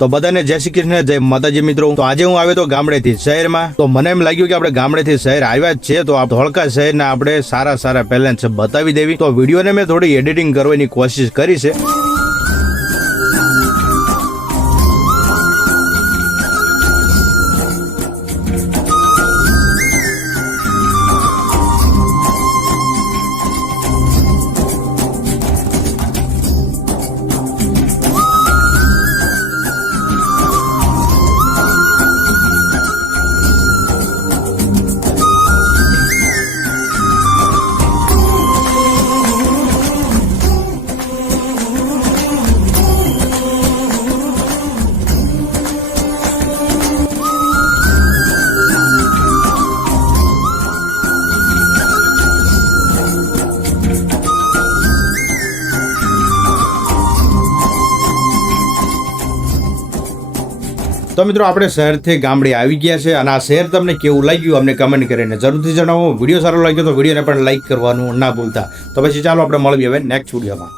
તો બધાને જય શ્રી કૃષ્ણ, જય માતાજી મિત્રો। તો આજે હું આવ્યો તો ગામડેથી શહેરમાં। તો મને એમ લાગ્યું કે આપણે ગામડેથી શહેર આવ્યા જ છે, તો આ ધોળકા શહેરના આપણે સારા પેલેન્સ બતાવી દેવી। તો વિડીયોને મેં થોડી એડિટિંગ કરવાની કોશિશ કરી છે। તો મિત્રો આપણે શહેરથી ગામડે આવી ગયા છે, અને આ શહેર તમને કેવું લાગ્યું અમને કમેન્ટ કરીને જરૂરથી જણાવો। વિડીયો સારો લાગ્યો તો વિડીયોને પણ લાઈક કરવાનું ના ભૂલતા। તો પછી ચાલો આપણે મળીએ હવે નેક્સ્ટ વિડીયોમાં।